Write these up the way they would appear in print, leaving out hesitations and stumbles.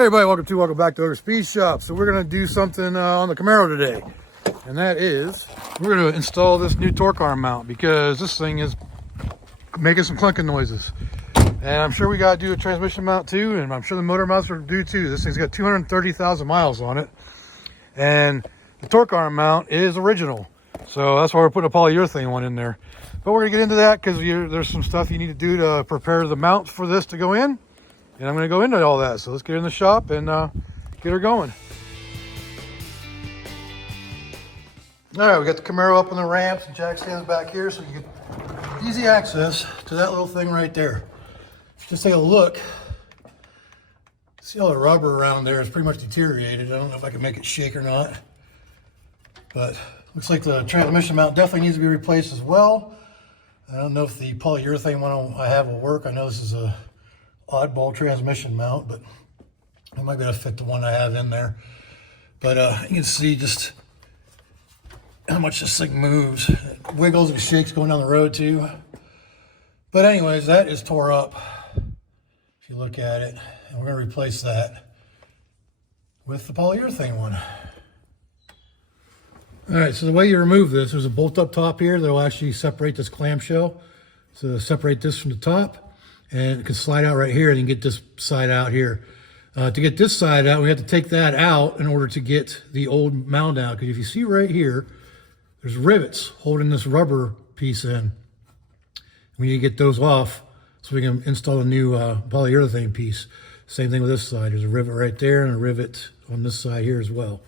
Hey everybody, welcome back to Other Speed Shop. So we're gonna do something on the Camaro today, and that is we're gonna install this new torque arm mount because this thing is making some clunking noises. And I'm sure we gotta do a transmission mount too, and I'm sure the motor mounts are due too. This thing's got 230,000 miles on it, and the torque arm mount is original, so that's why we're putting a polyurethane one in there. But we're gonna get into that because there's some stuff you need to do to prepare the mount for this to go in. And I'm going to go into all that. So let's get in the shop and get her going. All right, we got the Camaro up on the ramps and jack stands back here, so you get easy access to that little thing right there. Just take a look. See all the rubber around there is pretty much deteriorated. I don't know if I can make it shake or not, but looks like the transmission mount definitely needs to be replaced as well. I don't know if the polyurethane one I have will work. I know this is a oddball transmission mount, but I might be able to fit the one I have in there. But you can see just how much this thing moves. It wiggles and shakes going down the road too. But anyways, that is tore up if you look at it, and we're going to replace that with the polyurethane one. All right, so the way you remove this, there's a bolt up top here that will actually separate this clamshell. So separate this from the top, and it can slide out right here, and you can get this side out here. To get this side out, we have to take that out in order to get the old mount out. Because if you see right here, there's rivets holding this rubber piece in. We need to get those off so we can install a new polyurethane piece. Same thing with this side. There's a rivet right there and a rivet on this side here as well.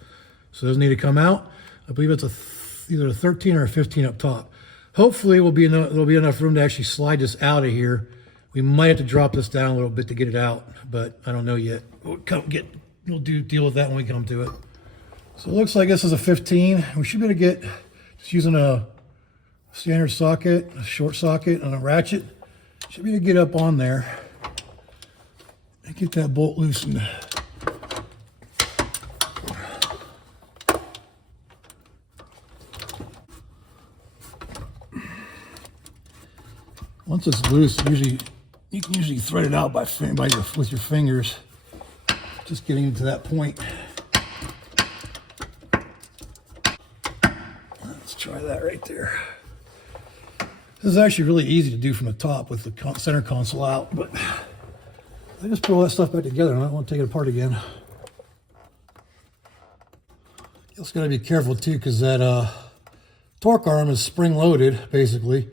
So those need to come out. I believe it's either a 13 or a 15 up top. Hopefully there'll be enough room to actually slide this out of here. We might have to drop this down a little bit to get it out, but I don't know yet. We'll deal with that when we come to it. So it looks like this is a 15. We should be able to get, just using a standard socket, a short socket, and a ratchet, should be able to get up on there and get that bolt loosened. Once it's loose, you can usually thread it out with your fingers, just getting to that point. Let's try that right there. This is actually really easy to do from the top with the center console out, but I just put all that stuff back together and I don't want to take it apart again. You also got to be careful too, because that torque arm is spring loaded, basically.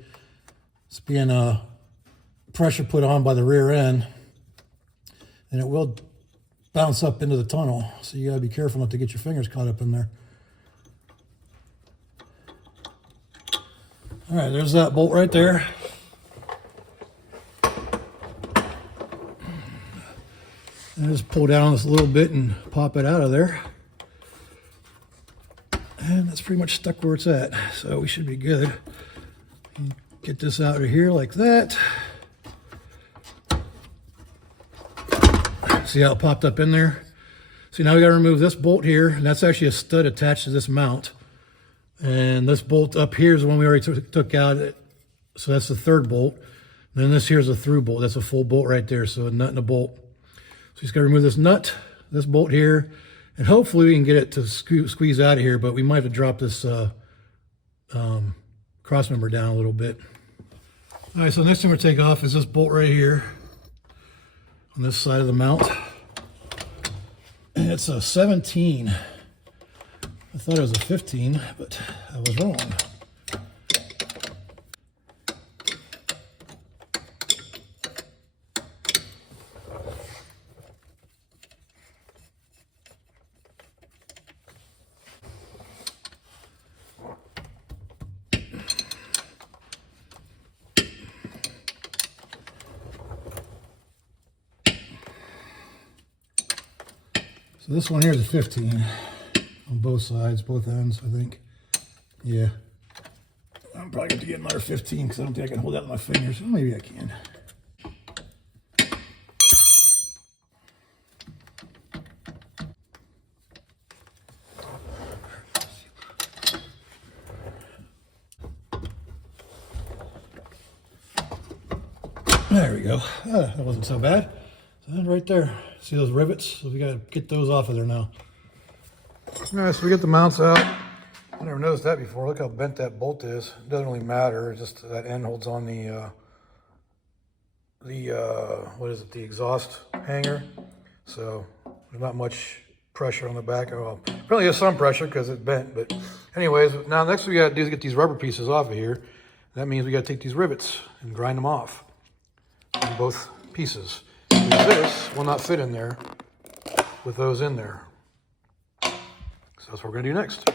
It's being pressure put on by the rear end, and it will bounce up into the tunnel, so you got to be careful not to get your fingers caught up in there. All right, there's that bolt right there. And just pull down this a little bit and pop it out of there, and that's pretty much stuck where it's at, so we should be good. Get this out of here like that. See how it popped up in there? See, now we got to remove this bolt here, and that's actually a stud attached to this mount. And this bolt up here is the one we already took out. So that's the third bolt. And then this here is a through bolt. That's a full bolt right there, so a nut and a bolt. So just got to remove this nut, this bolt here, and hopefully we can get it to squeeze out of here, but we might have to drop this cross member down a little bit. All right, so the next thing we're going to take off is this bolt right here on this side of the mount. And it's a 17. I thought it was a 15, but I was wrong. So this one here is a 15 on both sides, both ends, I think. Yeah. I'm probably going to get another 15 because I don't think I can hold that with my fingers. Well, maybe I can. There we go. That wasn't so bad. So that right there. See those rivets? So we got to get those off of there now. All right, so we get the mounts out. I never noticed that before. Look how bent that bolt is. It doesn't really matter. It's just that end holds on the what is it? The exhaust hanger. So there's not much pressure on the back. Well, apparently there's some pressure because it's bent. But anyways, now next we got to do is get these rubber pieces off of here. That means we got to take these rivets and grind them off on both pieces. Because this will not fit in there with those in there. So that's what we're going to do next.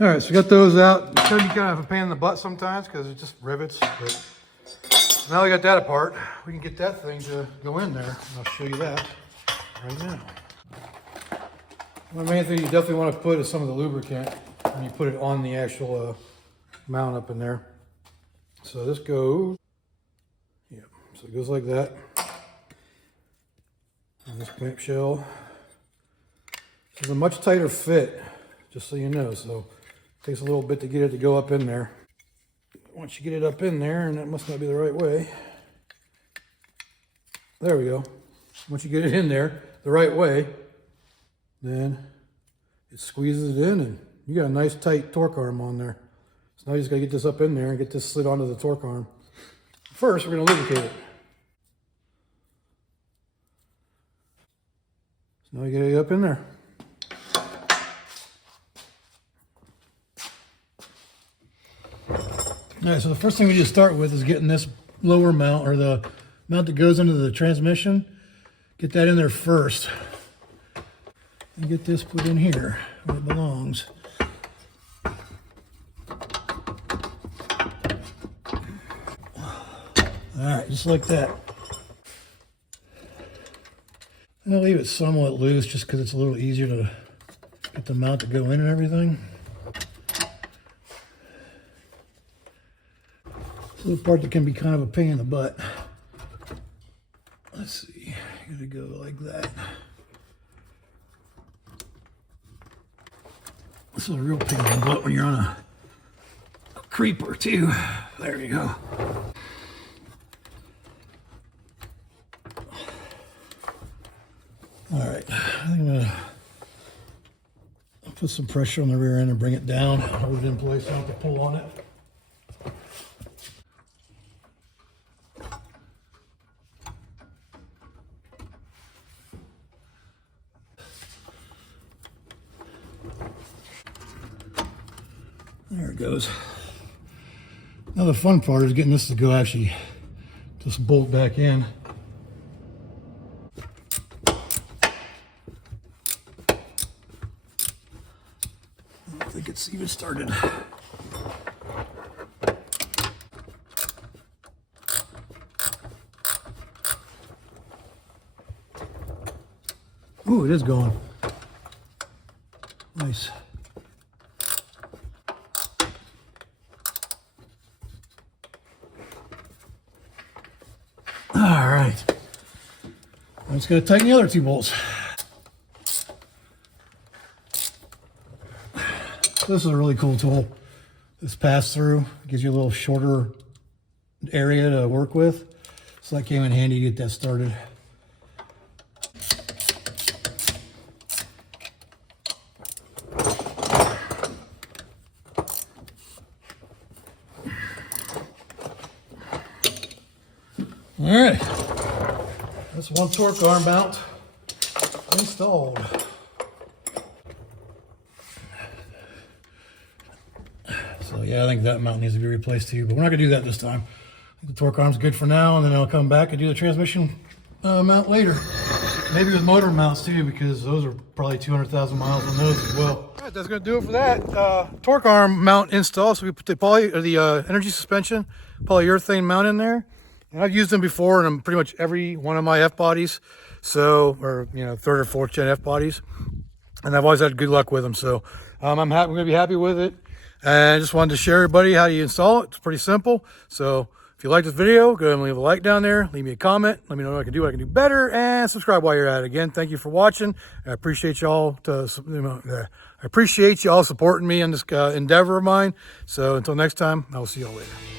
All right, so we got those out. It can be kind of a pain in the butt sometimes because it's just rivets. But now we got that apart, we can get that thing to go in there. I'll show you that right now. The main thing you definitely want to put is some of the lubricant when you put it on the actual mount up in there. So this goes, yeah, so it goes like that. And this clamshell is a much tighter fit, just so you know. So it takes a little bit to get it to go up in there. Once you get it up in there, and that must not be the right way. There we go. Once you get it in there the right way, then it squeezes it in and you got a nice tight torque arm on there. So now you just gotta get this up in there and get this slid onto the torque arm. First, we're gonna lubricate it. So now you get it up in there. All right, so the first thing we need to start with is getting this lower mount, or the mount that goes into the transmission. Get that in there first. And get this put in here where it belongs. All right, just like that. And I'll leave it somewhat loose just because it's a little easier to get the mount to go in and everything. The part that can be kind of a pain in the butt. Let's see, gotta go like that. This is a real pain in the butt when you're on a creeper too. There you go. All right, I'm gonna put some pressure on the rear end and bring it down, hold it in place, I don't have to pull on it. There it goes. Now the fun part is getting this to go actually just bolt back in. I don't think it's even started. Ooh, it is going. Nice. All right. I'm just going to tighten the other two bolts. This is a really cool tool. This pass-through gives you a little shorter area to work with. So that came in handy to get that started. All right, that's one torque arm mount installed. So yeah, I think that mount needs to be replaced too, but we're not gonna do that this time. I think the torque arm's good for now, and then I'll come back and do the transmission mount later. Maybe with motor mounts too, because those are probably 200,000 miles on those as well. All right, that's gonna do it for that torque arm mount install. So we put the energy suspension polyurethane mount in there. And I've used them before in pretty much every one of my F bodies, so, or you know, third or fourth gen F bodies. and I've always had good luck with them. So I'm going to be happy with it. And I just wanted to share everybody how you install it. It's pretty simple. So if you like this video, go ahead and leave a like down there. Leave me a comment. Let me know what I can do better. And subscribe while you're at it. Again, thank you for watching. I appreciate y'all supporting me on this endeavor of mine. So until next time, I will see y'all later.